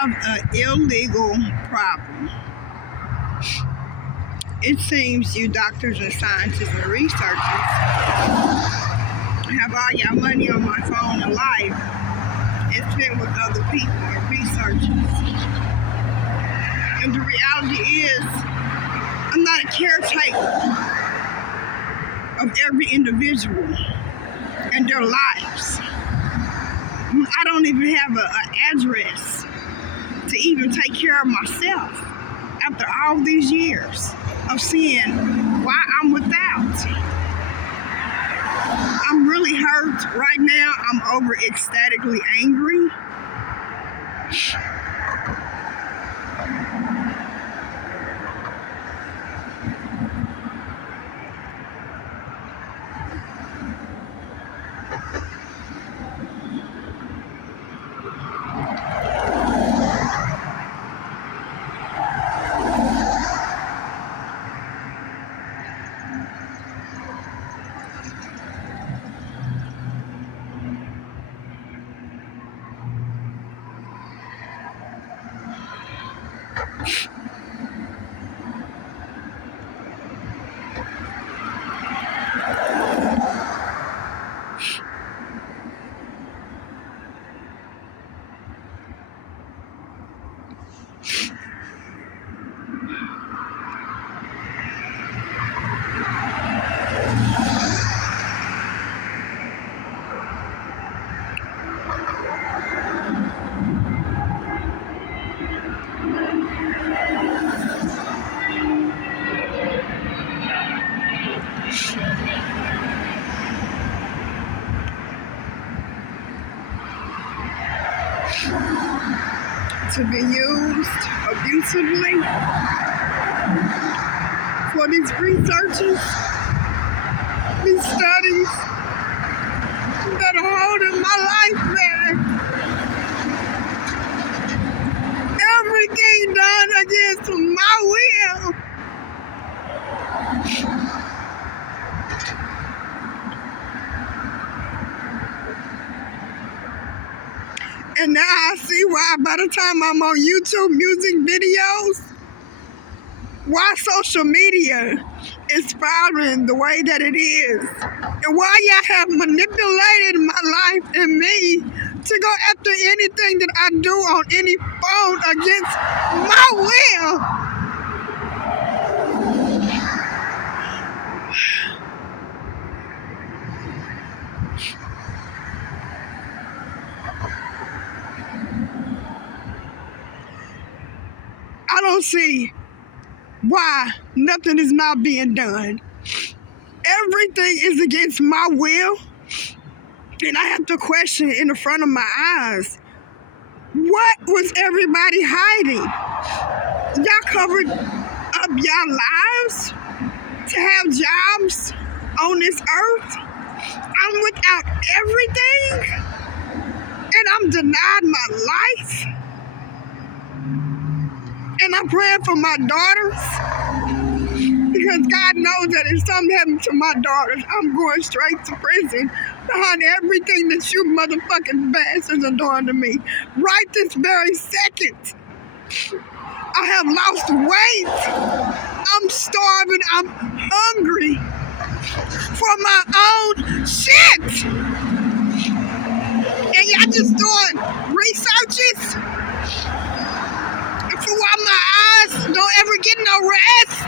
have an illegal problem. It seems you doctors and scientists and researchers have all your money on my phone and life and spent with other people and researchers. And the reality is, I'm not a caretaker of every individual and their lives. I don't even have an address to even take care of myself after all these years of seeing why I'm without. I'm really hurt right now. I'm over ecstatically angry. To be used abusively for these researches, these studies that are holding my life back. Everything done against my will. And now I see why by the time I'm on YouTube music videos, why social media is spiraling the way that it is. And why y'all have manipulated my life and me to go after anything that I do on any phone against my will. I don't see why nothing is not being done. Everything is against my will, and I have to question in the front of my eyes, what was everybody hiding? Y'all covered up y'all lives to have jobs on this earth? I'm without everything, and I'm denied my life. And I'm praying for my daughters, because God knows that if something happens to my daughters, I'm going straight to prison behind everything that you motherfucking bastards are doing to me. Right this very second. I have lost weight. I'm starving. I'm hungry for my own shit. And y'all just doing researches? For why my eyes don't ever get no rest?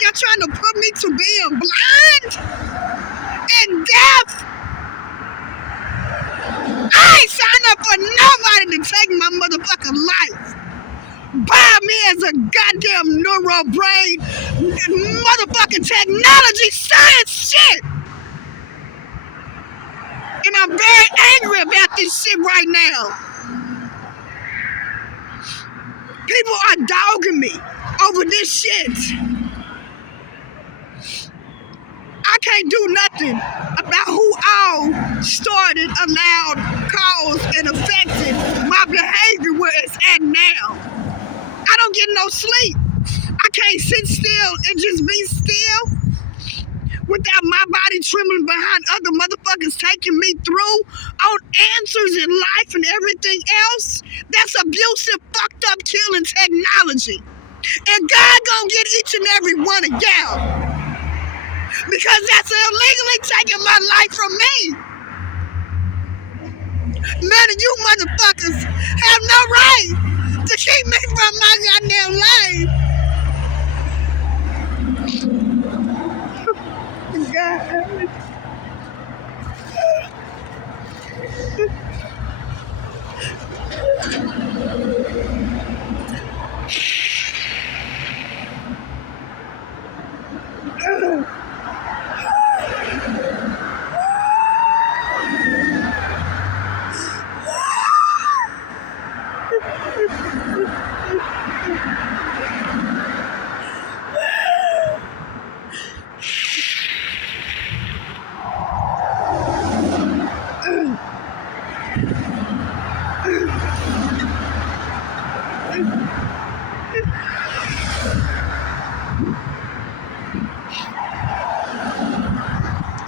Y'all trying to put me to being blind and deaf? I ain't signed up for nobody to take my motherfucking life. Buy me as a goddamn neuro brain motherfucking technology science shit. And I'm very angry about this shit right now. People are dogging me over this shit. I can't do nothing about who all started, allowed, caused, and affected my behavior where it's at now. I don't get no sleep. I can't sit still and just be still with without my body trembling behind other motherfuckers taking me through on answers in life and everything else. That's abusive, fucked up, killing technology. And God gonna get each and every one of y'all. Because that's illegally taking my life from me. None of you motherfuckers have no right to keep me from my goddamn life. God.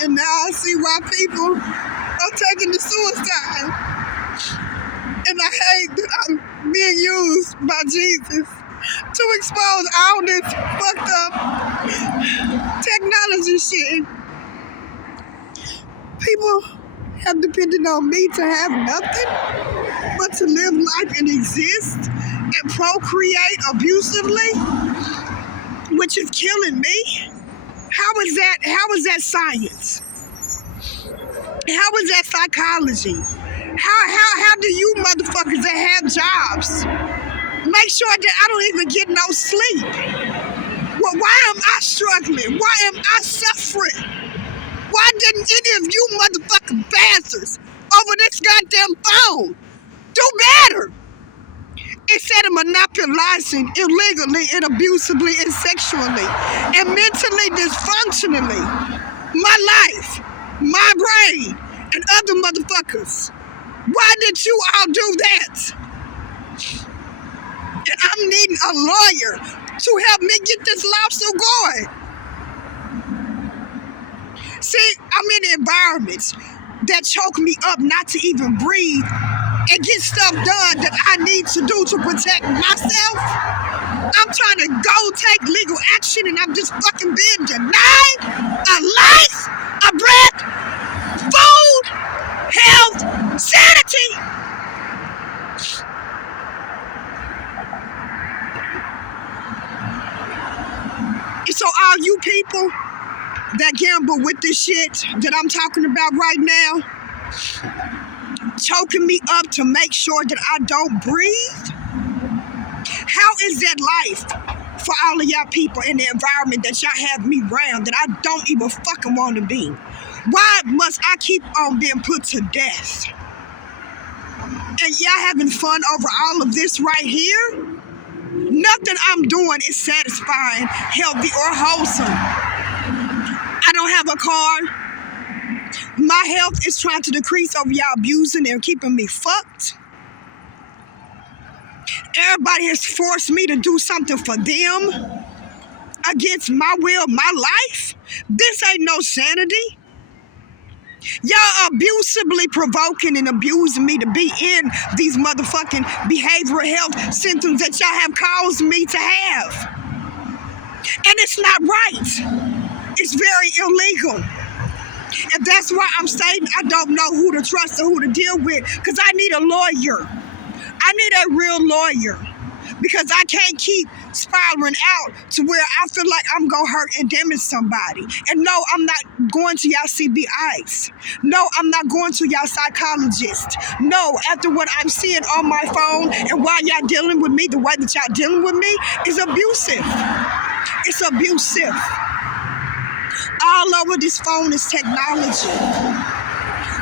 And now I see why people are taking the suicide. And I hate that I'm being used by Jesus to expose all this fucked up technology shit. People have depended on me to have nothing but to live life and exist and procreate abusively, which is killing me. How is that science? How is that psychology? How do you motherfuckers that have jobs make sure that I don't even get no sleep? Well, why am I struggling? Why am I suffering? Why didn't any of you motherfucking bastards over this goddamn phone do better? Instead of monopolizing illegally and abusively and sexually and mentally dysfunctionally my life, my brain, and other motherfuckers. Why did you all do that? And I'm needing a lawyer to help me get this lawsuit going. See, I'm in environments that choke me up not to even breathe and get stuff done that I need to do to protect myself. I'm trying to go take legal action and I'm just fucking being denied a life, a breath, food, health, sanity. And so all you people that gamble with this shit that I'm talking about right now, choking me up to make sure that I don't breathe, how is that life for all of y'all people in the environment that y'all have me around that I don't even fucking want to be? Why must I keep on being put to death? And y'all having fun over all of this right here? Nothing I'm doing is satisfying, healthy, or wholesome. I don't have a car. My health is trying to decrease over y'all abusing and keeping me fucked. Everybody has forced me to do something for them against my will, my life. This ain't no sanity. Y'all abusively provoking and abusing me to be in these motherfucking behavioral health symptoms that y'all have caused me to have. And it's not right. It's very illegal. And that's why I'm saying I don't know who to trust or who to deal with, because I need a lawyer. I need a real lawyer, because I can't keep spiraling out to where I feel like I'm going to hurt and damage somebody. And no, I'm not going to y'all CBIs. No, I'm not going to y'all psychologists. No, after what I'm seeing on my phone and while y'all dealing with me, the way that y'all dealing with me is abusive. It's abusive. All over this phone is technology.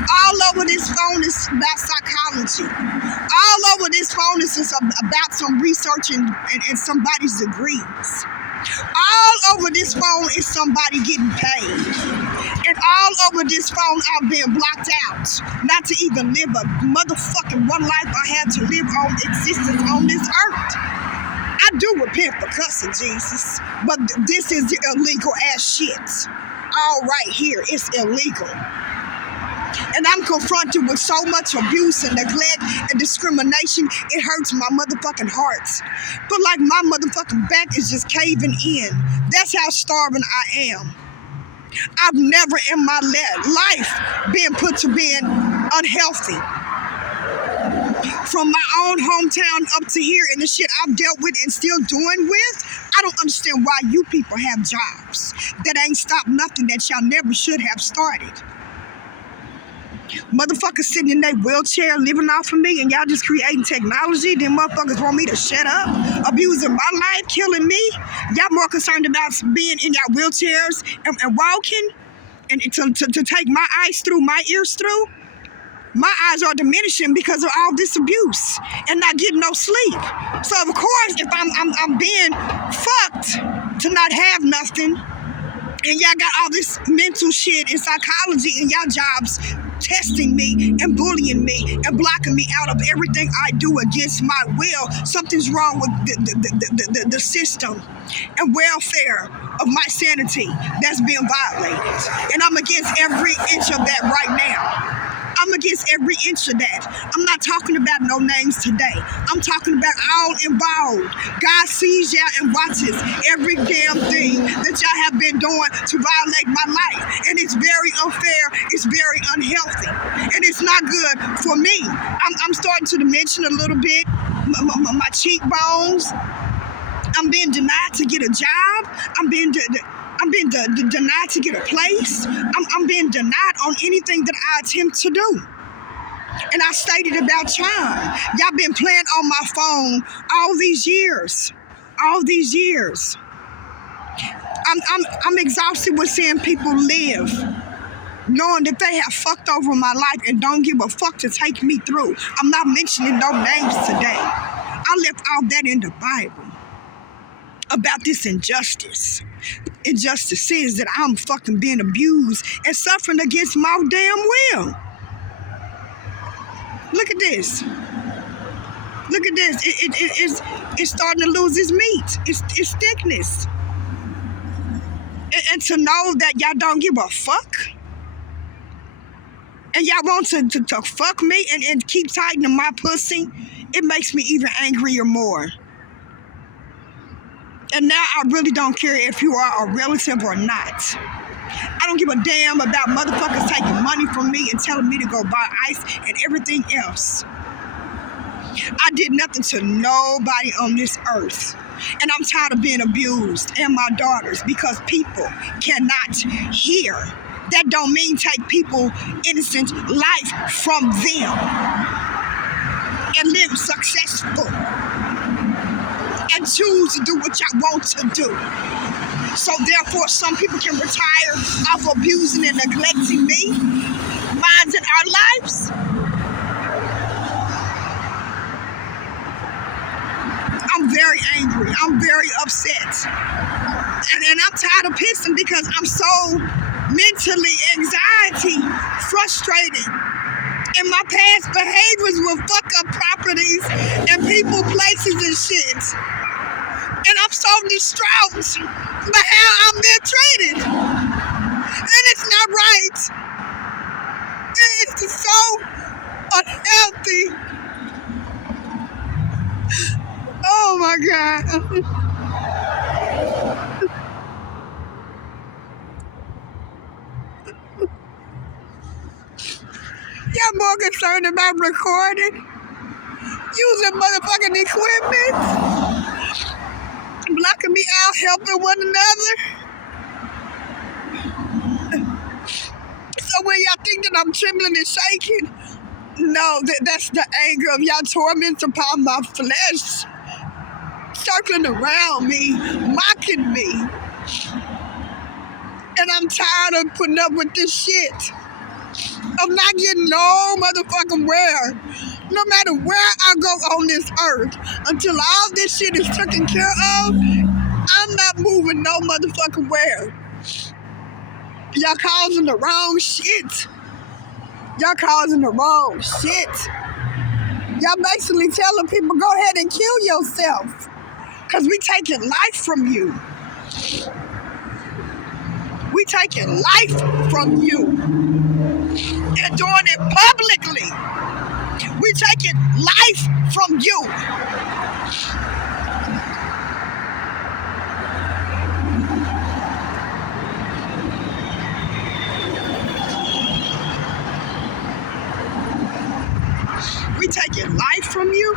All over this phone is about psychology. All over this phone is just about some research and somebody's degrees. All over this phone is somebody getting paid. And all over this phone I'm being blocked out. Not to even live a motherfucking one life I had to live on existence on this earth. I do repent for cussing, Jesus, but this is illegal ass shit. all right here. It's illegal. And I'm confronted with so much abuse and neglect and discrimination, it hurts my motherfucking heart. But like my motherfucking back is just caving in. That's how starving I am. I've never in my life been put to being unhealthy. From my own hometown up to here and the shit I've dealt with and still doing with, I don't understand why you people have jobs that ain't stopped nothing that y'all never should have started. Motherfuckers sitting in their wheelchair living off of me and y'all just creating technology. Then motherfuckers want me to shut up, abusing my life, killing me. Y'all more concerned about being in y'all wheelchairs and walking and to take my eyes through, my ears through. My eyes are diminishing because of all this abuse and not getting no sleep. So of course, if I'm being fucked to not have nothing, and y'all got all this mental shit and psychology and y'all jobs testing me and bullying me and blocking me out of everything I do against my will, something's wrong with the system and welfare of my sanity that's being violated. And I'm against every inch of that right now. I'm against every inch of that. I'm not talking about no names today. I'm talking about all involved. God sees y'all and watches every damn thing that y'all have been doing to violate my life. And it's very unfair. It's very unhealthy. And it's not good for me. I'm starting to mention a little bit my cheekbones. I'm being denied to get a job. I'm being denied to get a place. I'm being denied on anything that I attempt to do. And I stated about time. Y'all been playing on my phone all these years. All these years. I'm exhausted with seeing people live, knowing that they have fucked over my life and don't give a fuck to take me through. I'm not mentioning no names today. I left all that in the Bible about this injustice. Injustice says that I'm fucking being abused and suffering against my damn will. Look at this. Look at this. It's starting to lose its meat. It's thickness. And to know that y'all don't give a fuck, and y'all want to fuck me and keep tightening my pussy, it makes me even angrier more. And now I really don't care if you are a relative or not. I don't give a damn about motherfuckers taking money from me and telling me to go buy ice and everything else. I did nothing to nobody on this earth. And I'm tired of being abused, and my daughters, because people cannot hear. That don't mean take people innocent life from them and live successful and choose to do what y'all want to do. So therefore, some people can retire off abusing and neglecting me, minds in our lives. I'm very angry. I'm very upset. And I'm tired of pissing because I'm so mentally anxiety, frustrated. And my past behaviors will fuck up properties and people, places, and shit. And I'm so distraught by how I'm being treated. And it's not right. It's just so unhealthy. Oh my God. Y'all more concerned about recording, using motherfucking equipment, blocking me out, helping one another. So when y'all think that I'm trembling and shaking, no, that's the anger of y'all torment upon my flesh, circling around me, mocking me. And I'm tired of putting up with this shit. I'm not getting no motherfucking where. No matter where I go on this earth, until all this shit is taken care of, I'm not moving no motherfucking where. Y'all causing the wrong shit. Y'all causing the wrong shit. Y'all basically telling people, go ahead and kill yourself, because we taking life from you. We We taking life from you and doing it publicly. We taking life from you. We taking life from you.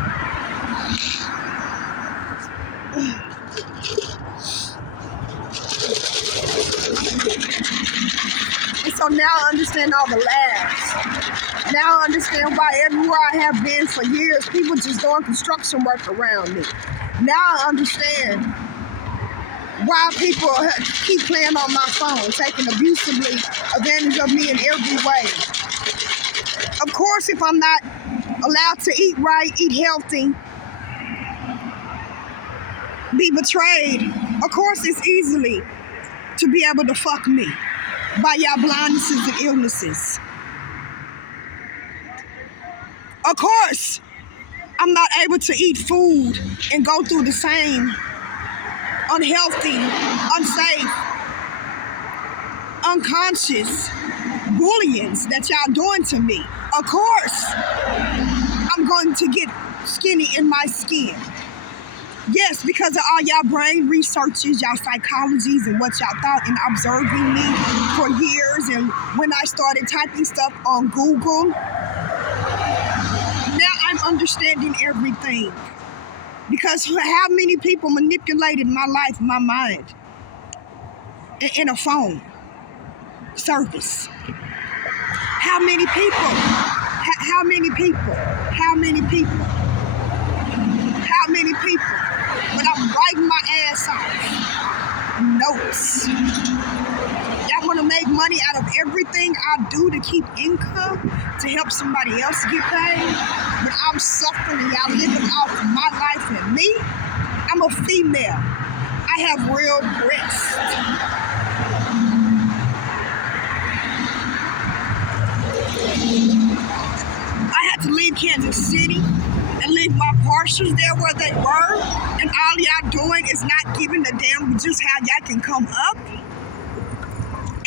And so now I understand all the laughs. Now I understand why everywhere I have been for years, people just doing construction work around me. Now I understand why people keep playing on my phone, taking abusively advantage of me in every way. Of course, if I'm not allowed to eat right, eat healthy, be betrayed, of course it's easily to be able to fuck me by y'all blindnesses and illnesses. Of course, I'm not able to eat food and go through the same unhealthy, unsafe, unconscious bullyings that y'all doing to me. Of course, I'm going to get skinny in my skin. Yes, because of all y'all brain researches, y'all psychologies, and what y'all thought and observing me for years. And when I started typing stuff on Google, now I'm understanding everything. Because how many people manipulated my life, my mind, in a phone service? How many people? How many people? How many people? How many people? But I'm writing my ass off. Notes. Y'all want to make money out of everything I do to keep income, to help somebody else get paid? But I'm suffering and y'all living off my life and me? I'm a female. I have real breasts. I had to leave Kansas City and leave my parcels there where they were, and all y'all doing is not giving a damn just how y'all can come up.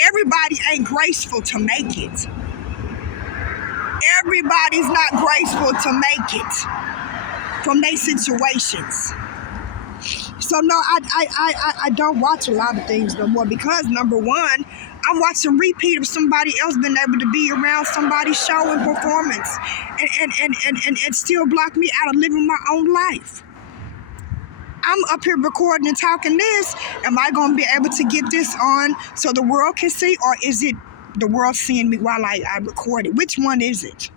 Everybody ain't graceful to make it. Everybody's not graceful to make it from their situations. So no, I don't watch a lot of things no more because number one, I'm watching repeat of somebody else being able to be around somebody's show and performance and still block me out of living my own life. I'm up here recording and talking this. Am I going to be able to get this on so the world can see, or is it the world seeing me while I record it? Which one is it?